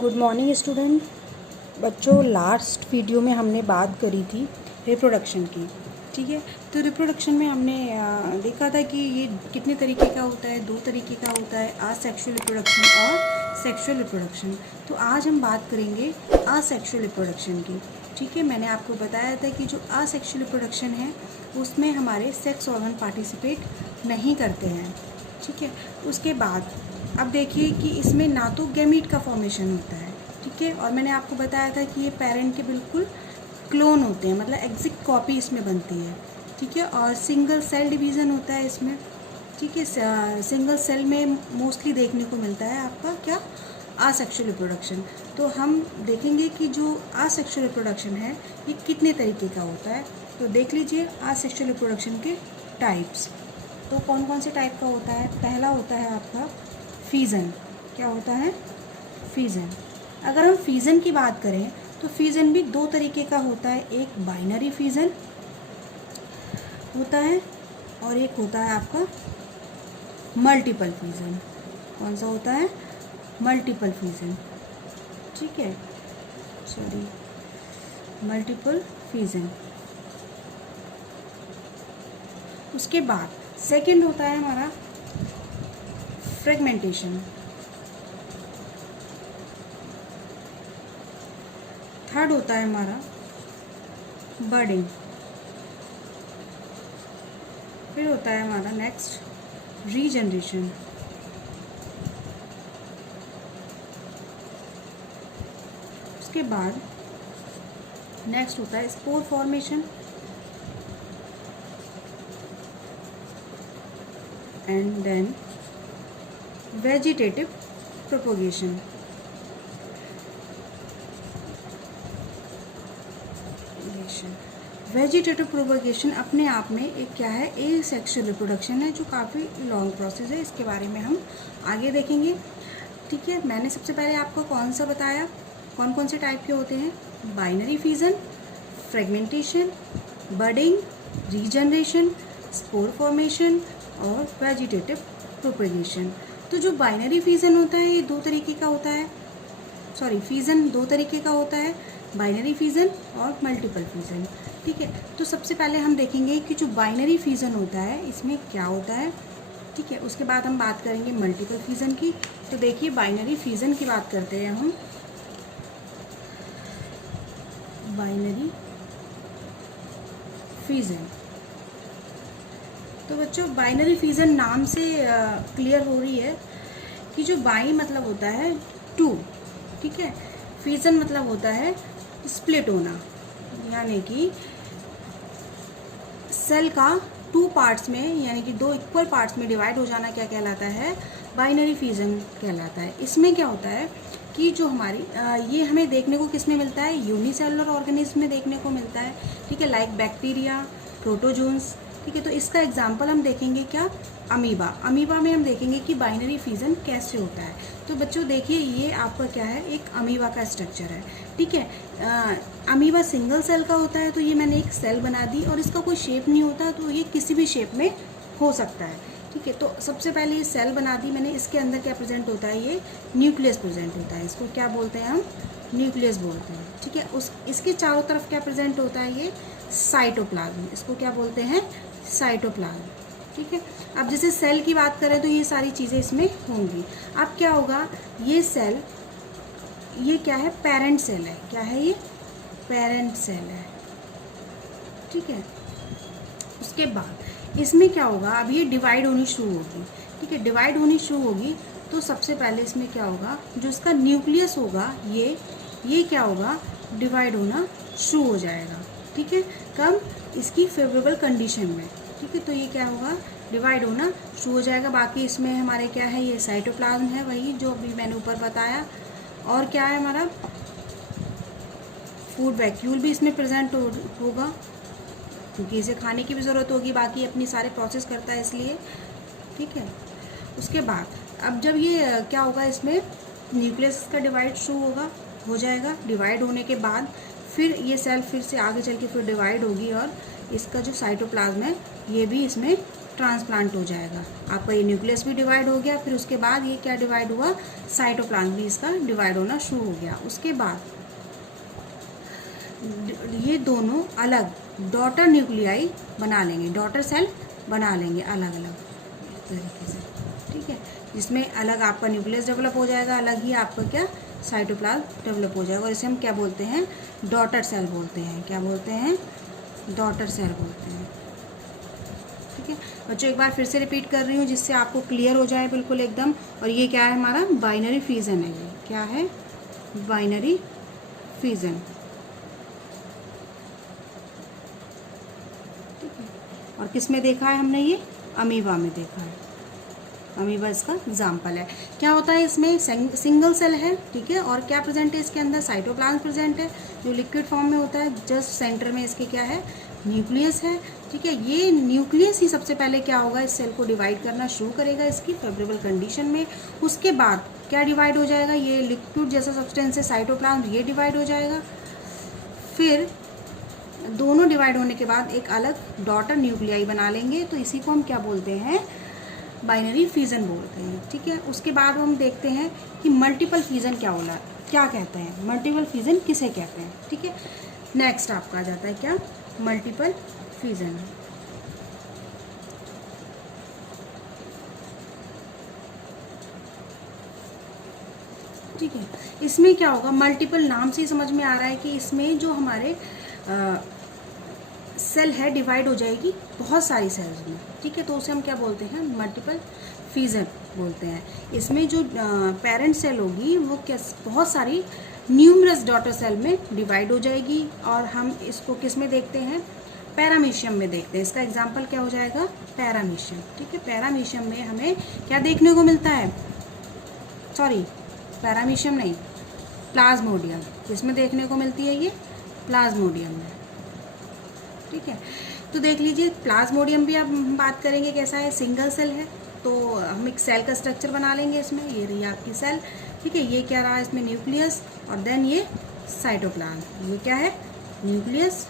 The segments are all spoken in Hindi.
Good morning student. बच्चों, लास्ट वीडियो में हमने बात करी थी रिप्रोडक्शन की। ठीक है, तो रिप्रोडक्शन में हमने देखा था कि ये कितने तरीके का होता है। 2 तरीके का होता है, असेक्सुअल रिप्रोडक्शन और सेक्सुअल रिप्रोडक्शन। तो आज हम बात करेंगे असेक्सुअल रिप्रोडक्शन की। ठीक है, मैंने आपको बताया था कि जो असेक्सुअल रिप्रोडक्शन है उसमें हमारे सेक्स ऑर्गन पार्टिसिपेट नहीं करते हैं। ठीक है, उसके बाद अब देखिए कि इसमें ना तो गैमीट का फॉर्मेशन होता है। ठीक है, और मैंने आपको बताया था कि ये पेरेंट के बिल्कुल क्लोन होते हैं, मतलब एग्जैक्ट कॉपी इसमें बनती है। ठीक है, और सिंगल सेल डिवीज़न होता है इसमें। ठीक है, सिंगल सेल में मोस्टली देखने को मिलता है आपका क्या, असेक्सुअल रिप्रोडक्शन। तो हम देखेंगे कि जो असेक्सुअल रिप्रोडक्शन है ये कितने तरीके का होता है। तो देख लीजिए असेक्सुअल रिप्रोडक्शन के टाइप्स। तो कौन कौन से टाइप का होता है। पहला होता है आपका फ्यूज़न। क्या होता है, फ्यूज़न। अगर हम फ्यूज़न की बात करें तो फ्यूज़न भी 2 तरीके का होता है। एक बाइनरी फ्यूज़न होता है और एक होता है आपका मल्टीपल फ्यूज़न। कौन सा होता है, मल्टीपल फ्यूज़न। ठीक है, सॉरी, मल्टीपल फ्यूज़न। उसके बाद सेकंड होता है हमारा फ्रेगमेंटेशन। थर्ड होता है हमारा बर्डिंग। फिर होता है हमारा नेक्स्ट रीजनरेशन। उसके बाद नेक्स्ट होता है spore formation and then vegetative propagation. Vegetative propagation अपने आप में एक क्या है, एसेक्सुअल रिप्रोडक्शन है, जो काफ़ी लॉन्ग प्रोसेस है। इसके बारे में हम आगे देखेंगे। ठीक है, मैंने सबसे पहले आपको कौन सा बताया, कौन कौन से टाइप के होते हैं, binary fusion, fragmentation, budding, regeneration, spore formation और वेजिटेटिव प्रोपोगेशन। तो जो बाइनरी फ्यूज़न होता है ये 2 तरीके का होता है। सॉरी, फ्यूज़न 2 तरीके का होता है, बाइनरी फ्यूज़न और मल्टीपल फ्यूज़न। ठीक है, तो सबसे पहले हम देखेंगे कि जो बाइनरी फ्यूज़न होता है इसमें क्या होता है। ठीक है, उसके बाद हम बात करेंगे मल्टीपल फ्यूज़न की। तो देखिए बाइनरी फ्यूज़न की बात करते हैं हम। बाइनरी फ्यूज़न, तो बच्चों बाइनरी फ्यूज़न नाम से क्लियर हो रही है कि जो बाई मतलब होता है 2। ठीक है, फ्यूज़न मतलब होता है स्प्लिट होना, यानी कि सेल का 2 पार्ट्स में, यानी कि 2 इक्वल पार्ट्स में डिवाइड हो जाना क्या कहलाता है, बाइनरी फ्यूज़न कहलाता है। इसमें क्या होता है कि जो हमारी ये हमें देखने को किस में मिलता है, यूनिसेलुलर ऑर्गेनिज्म में देखने को मिलता है। ठीक है, लाइक बैक्टीरिया, प्रोटोजोन्स। ठीक है, तो इसका एग्जाम्पल हम देखेंगे क्या, अमीबा। अमीबा में हम देखेंगे कि बाइनरी फ्यूज़न कैसे होता है। तो बच्चों देखिए ये आपका क्या है, एक अमीबा का स्ट्रक्चर है। ठीक है, अमीबा सिंगल सेल का होता है, तो ये मैंने एक सेल बना दी और इसका कोई शेप नहीं होता, तो ये किसी भी शेप में हो सकता है। ठीक है, तो सबसे पहले ये सेल बना दी मैंने। इसके अंदर क्या प्रेजेंट होता है, ये न्यूक्लियस प्रेजेंट होता है। इसको क्या बोलते हैं हम, न्यूक्लियस बोलते हैं। ठीक है, इसके चारों तरफ क्या प्रेजेंट होता है, ये साइटोप्लाज्म। इसको क्या बोलते हैं, साइटोप्लाज्म। ठीक है, अब जैसे सेल की बात करें तो ये सारी चीज़ें इसमें होंगी। अब क्या होगा, ये सेल, ये क्या है, पेरेंट सेल है। क्या है ये, पेरेंट सेल है। ठीक है, उसके बाद इसमें क्या होगा, अब ये डिवाइड होनी शुरू होगी। ठीक है, डिवाइड होनी शुरू होगी तो सबसे पहले इसमें क्या होगा, जो इसका न्यूक्लियस होगा ये क्या होगा, डिवाइड होना शुरू हो जाएगा। ठीक है, कब, इसकी फेवरेबल कंडीशन में। ठीक है, तो ये क्या होगा, डिवाइड होना शुरू हो जाएगा। बाकी इसमें हमारे क्या है, ये साइटोप्लाज्म है, वही जो अभी मैंने ऊपर बताया। और क्या है हमारा, फूड वैक्यूल भी इसमें प्रेजेंट होगा, क्योंकि इसे खाने की भी ज़रूरत होगी, बाकी अपनी सारे प्रोसेस करता है इसलिए। ठीक है, उसके बाद अब जब ये क्या होगा, इसमें न्यूक्लियस का डिवाइड शुरू होगा, हो जाएगा। डिवाइड होने के बाद फिर ये सेल फिर से आगे चल के फिर डिवाइड होगी और इसका जो साइटोप्लाज्म है ये भी इसमें ट्रांसप्लांट हो जाएगा। आपका ये न्यूक्लियस भी डिवाइड हो गया, फिर उसके बाद ये क्या डिवाइड हुआ, साइटोप्लाज्म भी इसका डिवाइड होना शुरू हो गया। उसके बाद ये दोनों अलग डॉटर न्यूक्लियाई बना लेंगे, डॉटर सेल बना लेंगे अलग अलग तरीके से, ठीक है, जिसमें अलग आपका न्यूक्लियस डेवलप हो जाएगा, अलग ही आपका क्या साइटोप्लाज्म डेवलप हो जाएगा, और इसे हम क्या बोलते हैं, डॉटर सेल बोलते हैं। क्या बोलते हैं, डॉटर सेल बोलते हैं। ठीक है बच्चों, एक बार फिर से रिपीट कर रही हूँ जिससे आपको क्लियर हो जाए बिल्कुल एकदम। और ये क्या है, हमारा बाइनरी फिजन है। ये क्या है, बाइनरी फिजन। ठीक है, और किस में देखा है हमने, ये अमीबा में देखा है। अमीबा इसका एग्जाम्पल है। क्या होता है इसमें, सिंगल सेल है, ठीक है, और क्या प्रेजेंट है इसके अंदर, साइटोप्लाज्म प्रेजेंट है जो लिक्विड फॉर्म में होता है। जस्ट सेंटर में इसके क्या है, न्यूक्लियस है। ठीक है, ये न्यूक्लियस ही सबसे पहले क्या होगा, इस सेल को डिवाइड करना शुरू करेगा इसकी फेवरेबल कंडीशन में। उसके बाद क्या डिवाइड हो जाएगा, ये लिक्विड जैसा सब्सटेंस है साइटोप्लाज्म, ये डिवाइड हो जाएगा। फिर दोनों डिवाइड होने के बाद एक अलग डॉटर न्यूक्लियाई बना लेंगे, तो इसी को हम क्या बोलते हैं, बाइनरी फिजन बोलते हैं। ठीक है, उसके बाद हम देखते हैं कि मल्टीपल फिजन क्या होला, क्या कहते हैं, मल्टीपल फिजन किसे कहते हैं। ठीक है, नेक्स्ट आपका आ जाता है क्या, मल्टीपल फिजन। ठीक है, इसमें क्या होगा, मल्टीपल नाम से ही समझ में आ रहा है कि इसमें जो हमारे सेल है डिवाइड हो जाएगी बहुत सारी सेल्स में। ठीक है, तो उसे हम क्या बोलते हैं, मल्टीपल फिजन बोलते हैं। इसमें जो पेरेंट सेल होगी वो क्या बहुत सारी न्यूमरस डॉटर सेल में डिवाइड हो जाएगी, और हम इसको किस में देखते हैं, पैरामीशियम में देखते हैं। इसका एग्जाम्पल क्या हो जाएगा, पैरामीशियम। ठीक है, पैरामीशियम में हमें क्या देखने को मिलता है, सॉरी पैरामीशियम नहीं, प्लाज्मोडियम। किसमें देखने को मिलती है, ये प्लाज्मोडियम में। ठीक है, तो देख लीजिए प्लाज्मोडियम भी अब हम बात करेंगे कैसा है, सिंगल सेल है, तो हम एक सेल का स्ट्रक्चर बना लेंगे इसमें। ये रही आपकी सेल। ठीक है, ये क्या रहा, इसमें न्यूक्लियस, और देन ये साइटोप्लाज्म। ये क्या है, न्यूक्लियस,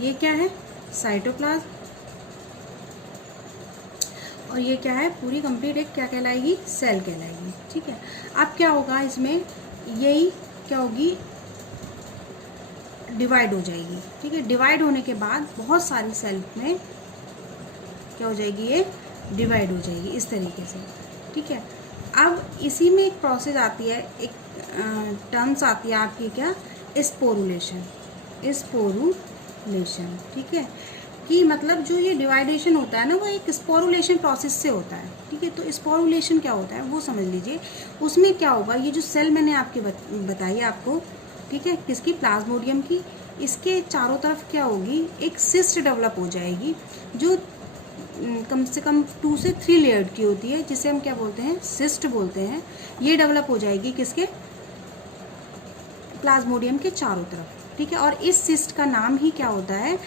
ये क्या है, साइटोप्लाज्म, और ये क्या है, पूरी कंप्लीट एक क्या कहलाएगी, सेल कहलाएगी। ठीक है, अब क्या होगा इसमें, यही क्या होगी, डिवाइड हो जाएगी। ठीक है, डिवाइड होने के बाद बहुत सारी सेल में क्या हो जाएगी, ये डिवाइड हो जाएगी इस तरीके से। ठीक है, अब इसी में एक प्रोसेस आती है, एक टर्म्स आती है आपकी क्या, स्पोरुलेशन। स्पोरुलेशन, ठीक है, कि मतलब जो ये डिवाइडेशन होता है ना, वो एक स्पोरुलेशन प्रोसेस से होता है। ठीक है, तो स्पोरुलेशन क्या होता है वो समझ लीजिए। उसमें क्या होगा, ये जो सेल मैंने आपकी बताई आपको, ठीक है, किसकी, प्लाज्मोडियम की, इसके चारों तरफ क्या होगी, एक सिस्ट डेवलप हो जाएगी जो कम से कम 2 से 3 लेयर की होती है, जिसे हम क्या बोलते हैं, सिस्ट बोलते हैं। ये डेवलप हो जाएगी किसके, प्लाज्मोडियम के चारों तरफ। ठीक है, और इस सिस्ट का नाम ही क्या होता है,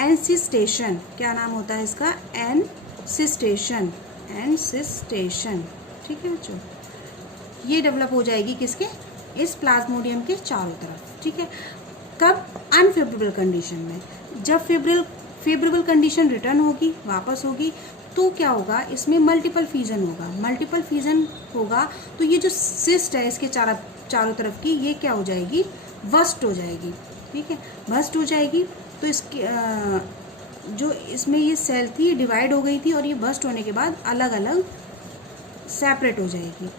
एनसिस्टेशन। क्या नाम होता है इसका, एनसिस्टेशन, एनसिस्टेशन। ठीक है बच्चों, ये डेवलप हो जाएगी किसके, इस प्लाज्मोडियम के चारों तरफ। ठीक है, कब, अनफेवरेबल कंडीशन में। जब फेवरेबल कंडीशन रिटर्न होगी, वापस होगी, तो क्या होगा, इसमें मल्टीपल फिजन होगा। मल्टीपल फिजन होगा तो ये जो सिस्ट है इसके चारों तरफ की, ये क्या हो जाएगी, बस्ट हो जाएगी। ठीक है, बस्ट हो जाएगी, तो इसकी जो इसमें ये सेल थी डिवाइड हो गई थी, और ये बस्ट होने के बाद अलग अलग सेपरेट हो जाएगी,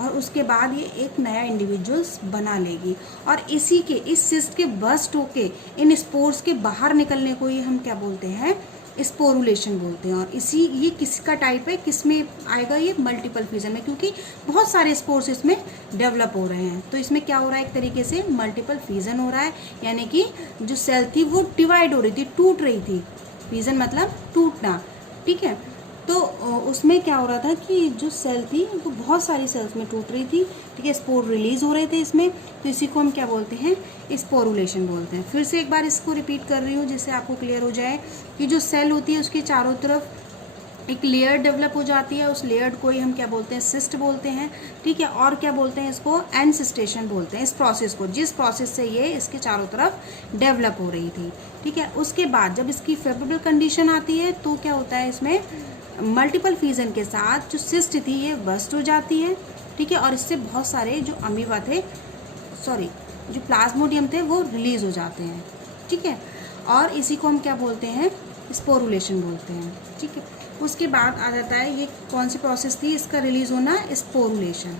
और उसके बाद ये एक नया इंडिविजुअल्स बना लेगी। और इसी के, इस सिस्ट के बस्ट होके इन स्पोर्स के बाहर निकलने को ही हम क्या बोलते हैं, स्पोरुलेशन बोलते हैं। और इसी, ये किसका टाइप है, किस में आएगा, ये मल्टीपल फिजन में, क्योंकि बहुत सारे स्पोर्स इसमें डेवलप हो रहे हैं। तो इसमें क्या हो रहा है, एक तरीके से मल्टीपल फिजन हो रहा है, यानी कि जो सेल थी वो डिवाइड हो रही थी, टूट रही थी। फिजन मतलब टूटना। ठीक है, तो उसमें क्या हो रहा था कि जो सेल थी वो बहुत सारी सेल्स में टूट रही थी। ठीक है, स्पोर रिलीज हो रहे थे इसमें, तो इसी को हम क्या बोलते हैं, स्पोरुलेशन बोलते हैं। फिर से एक बार इसको रिपीट कर रही हूँ जिससे आपको क्लियर हो जाए कि जो सेल होती है उसके चारों तरफ एक लेयर डेवलप हो जाती है, उस लेयर को ही हम क्या बोलते हैं, सिस्ट बोलते हैं, ठीक है। और क्या बोलते हैं इसको, एनसिस्टेशन बोलते हैं इस प्रोसेस को, जिस प्रोसेस से ये इसके चारों तरफ डेवलप हो रही थी, ठीक है। उसके बाद जब इसकी फेवरेबल कंडीशन आती है तो क्या होता है, इसमें मल्टीपल फ्यूजन के साथ जो सिस्ट थी ये बस्ट हो जाती है, ठीक है। और इससे बहुत सारे जो अमीबा थे, सॉरी जो प्लाज्मोडियम थे वो रिलीज हो जाते हैं, ठीक है। और इसी को हम क्या बोलते हैं, स्पोरुलेशन बोलते हैं, ठीक है। उसके बाद आ जाता है, ये कौन सी प्रोसेस थी इसका रिलीज होना, स्पोरुलेशन।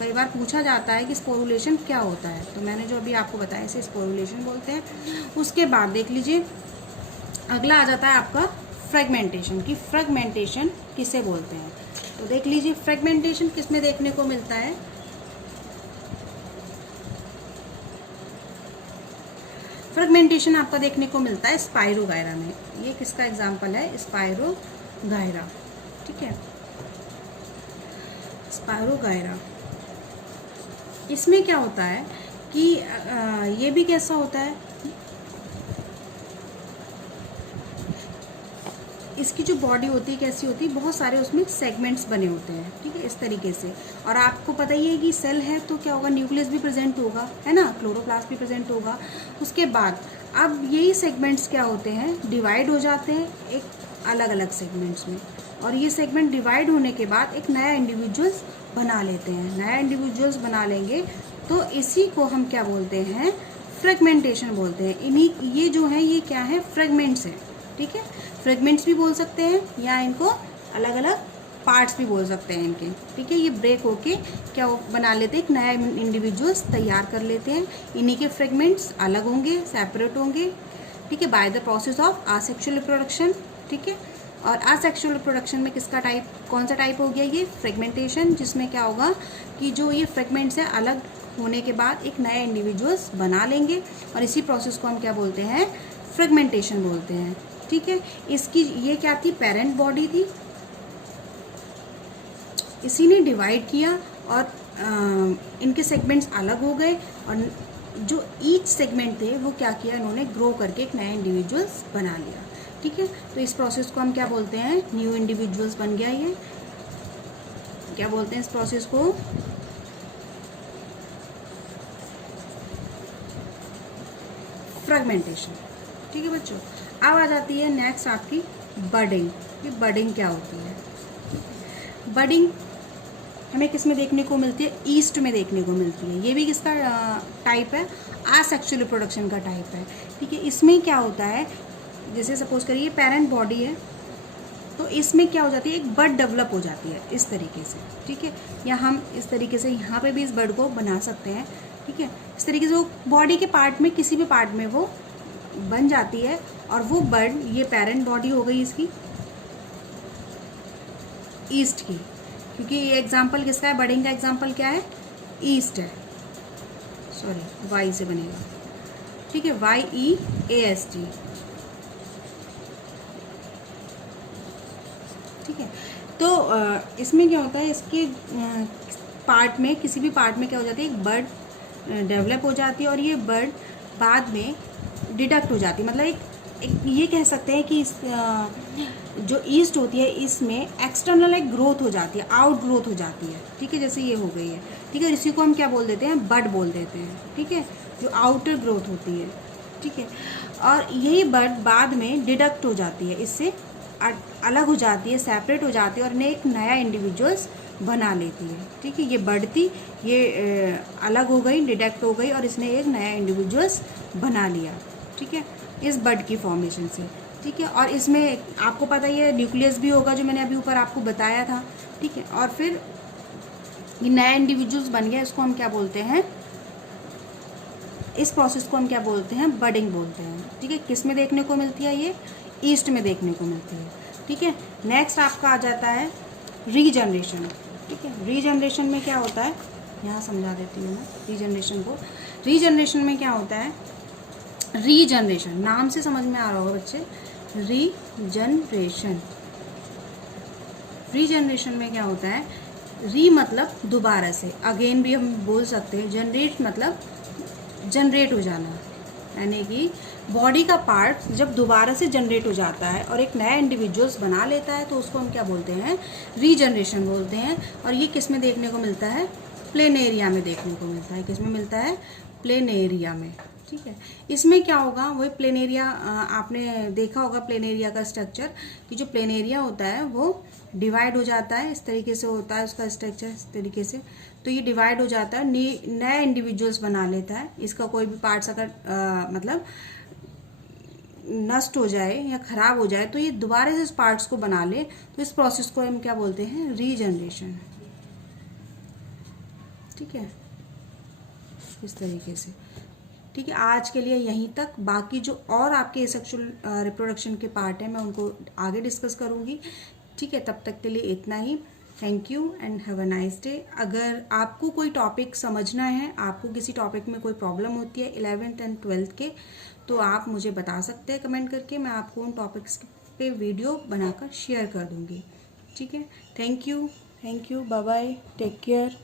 कई बार पूछा जाता है कि स्पोरुलेशन क्या होता है, तो मैंने जो अभी आपको बताया इसे स्पोरुलेशन बोलते हैं। उसके बाद देख लीजिए अगला आ जाता है आपका फ्रेगमेंटेशन, कि फ्रेगमेंटेशन किसे बोलते हैं। तो देख लीजिए फ्रेगमेंटेशन किस में देखने को मिलता है, फ्रेगमेंटेशन आपका देखने को मिलता है स्पाइरोगायरा में। ये किसका एग्जाम्पल है, स्पाइरोगायरा, ठीक है, स्पाइरोगायरा। इसमें क्या होता है कि ये भी कैसा होता है, इसकी जो बॉडी होती है कैसी होती है, बहुत सारे उसमें सेगमेंट्स बने होते हैं, ठीक है, इस तरीके से। और आपको पता ही है कि सेल है तो क्या होगा, न्यूक्लियस भी प्रेजेंट होगा, है ना, क्लोरोप्लास्ट भी प्रेजेंट होगा। उसके बाद अब यही सेगमेंट्स क्या होते हैं, डिवाइड हो जाते हैं एक अलग अलग सेगमेंट्स में, और ये सेगमेंट डिवाइड होने के बाद एक नया इंडिविजुअल्स बना लेते हैं। नया इंडिविजुअल्स बना लेंगे तो इसी को हम क्या बोलते हैं, फ्रेगमेंटेशन बोलते हैं। इन्हीं ये जो है ये क्या है, फ्रेगमेंट्स हैं, ठीक है। फ्रेगमेंट्स भी बोल सकते हैं या इनको अलग अलग पार्ट्स भी बोल सकते हैं इनके, ठीक है। ये ब्रेक होके क्या बना लेते हैं, एक नया इंडिविजुअल्स तैयार कर लेते हैं। इन्हीं के फ्रेगमेंट्स अलग होंगे, सेपरेट होंगे, ठीक है, by the process of asexual reproduction, ठीक है। और आसेक्सुअल रिप्रोडक्शन में किसका टाइप, कौन सा टाइप हो गया, ये फ्रेगमेंटेशन, जिसमें क्या होगा कि जो ये फ्रेगमेंट्स हैं अलग होने के बाद एक नया इंडिविजुअल्स बना लेंगे, और इसी प्रोसेस को हम क्या बोलते हैं, फ्रेगमेंटेशन बोलते हैं, ठीक है। इसकी ये क्या थी, पेरेंट बॉडी थी, इसी ने डिवाइड किया और इनके सेगमेंट्स अलग हो गए, और जो ईच सेगमेंट थे वो क्या किया, इन्होंने ग्रो करके एक नया इंडिविजुअल्स बना लिया, ठीक है। तो इस प्रोसेस को हम क्या बोलते हैं, न्यू इंडिविजुअल्स बन गया, ये क्या बोलते हैं इस प्रोसेस को, फ्रेगमेंटेशन, ठीक है बच्चों। अब आ जाती है नेक्स्ट आपकी बडिंग। ये बडिंग क्या होती है, बडिंग हमें किस में देखने को मिलती है, ईस्ट में देखने को मिलती है। ये भी किसका टाइप है, आसेक्सुअल रिप्रोडक्शन का टाइप है, ठीक है। इसमें क्या होता है, जैसे सपोज करिए पेरेंट बॉडी है, तो इसमें क्या हो जाती है, एक बर्ड डेवलप हो जाती है इस तरीके से, ठीक है। या हम इस तरीके से यहाँ पे भी इस बर्ड को बना सकते हैं, ठीक है। इस तरीके से वो बॉडी के पार्ट में किसी भी पार्ट में वो बन जाती है, और वो बर्ड, ये पेरेंट बॉडी हो गई इसकी ईस्ट की, क्योंकि ये एग्जाम्पल किसका है, बडिंग का एग्जाम्पल क्या है, ईस्ट है, सॉरी वाई से बनेगा, ठीक है, YEAST, ठीक है। तो इसमें क्या होता है, इसके पार्ट में, किसी भी पार्ट में क्या हो जाती है, एक बर्ड डेवलप हो जाती है, और ये बर्ड बाद में डिडक्ट हो जाती है। मतलब एक ये कह सकते हैं कि इस जो ईस्ट होती है इसमें एक्सटर्नल एक ग्रोथ हो जाती है, आउट ग्रोथ हो जाती है, ठीक है, जैसे ये हो गई है, ठीक है। इसी को हम क्या बोल देते हैं, बड बोल देते हैं, ठीक है, जो आउटर ग्रोथ होती है, ठीक है। और यही बड बाद में डिडक्ट हो जाती है, इससे अलग हो जाती है, सेपरेट हो जाती है, और इन्हें एक नया इंडिविजुअल्स बना लेती है, ठीक है। ये बढ़ती, ये अलग हो गई, डिडक्ट हो गई, और इसने एक नया इंडिविजुअल्स बना लिया, ठीक है, इस बर्ड की फॉर्मेशन से, ठीक है। और इसमें आपको पता ही है न्यूक्लियस भी होगा, जो मैंने अभी ऊपर आपको बताया था, ठीक है। और फिर ये नया इंडिविजुअल्स बन गया, इसको हम क्या बोलते हैं, इस प्रोसेस को हम क्या बोलते हैं, बडिंग बोलते हैं, ठीक है। किस में देखने को मिलती है, ये ईस्ट में देखने को मिलती है, ठीक है। नेक्स्ट आपका आ जाता है रीजनरेशन, ठीक है। रीजनरेशन में क्या होता है, यहाँ समझा देती हूँ मैं रीजनरेशन को। रीजनरेशन में क्या होता है, रीजनरेशन नाम से समझ में आ रहा होगा बच्चे, रीजनरेशन, रीजनरेशन में क्या होता है, री मतलब दोबारा से, अगेन भी हम बोल सकते हैं, जनरेट मतलब जनरेट हो जाना, यानी कि बॉडी का पार्ट जब दोबारा से जनरेट हो जाता है और एक नया इंडिविजुअल्स बना लेता है तो उसको हम क्या बोलते हैं, रीजनरेशन बोलते हैं। और ये किस में देखने को मिलता है, प्लेनेरिया में देखने को मिलता है। किस में मिलता है, प्लेनेरिया में, ठीक है। इसमें क्या होगा, वही प्लेनेरिया, आपने देखा होगा प्लेनेरिया का स्ट्रक्चर, कि जो प्लेनेरिया होता है वो डिवाइड हो जाता है, इस तरीके से होता है उसका स्ट्रक्चर, इस तरीके से। तो ये डिवाइड हो जाता है, नया इंडिविजुअल्स बना लेता है। इसका कोई भी पार्ट्स अगर मतलब नष्ट हो जाए या खराब हो जाए तो ये दोबारा से इस पार्ट्स को बना ले, तो इस प्रोसेस को हम क्या बोलते हैं, रीजनरेशन, ठीक है, इस तरीके से। ठीक है, आज के लिए यहीं तक। बाकी जो और आपके एसेक्सुअल रिप्रोडक्शन के पार्ट हैं मैं उनको आगे डिस्कस करूँगी, ठीक है। तब तक के लिए इतना ही। Thank you and have a nice day. अगर आपको कोई टॉपिक समझना है, आपको किसी टॉपिक में कोई प्रॉब्लम होती है 11th एंड 12th के, तो आप मुझे बता सकते हैं कमेंट करके, मैं आपको उन टॉपिक्स पे वीडियो बनाकर शेयर कर दूँगी, ठीक है। Thank you, bye bye, take care.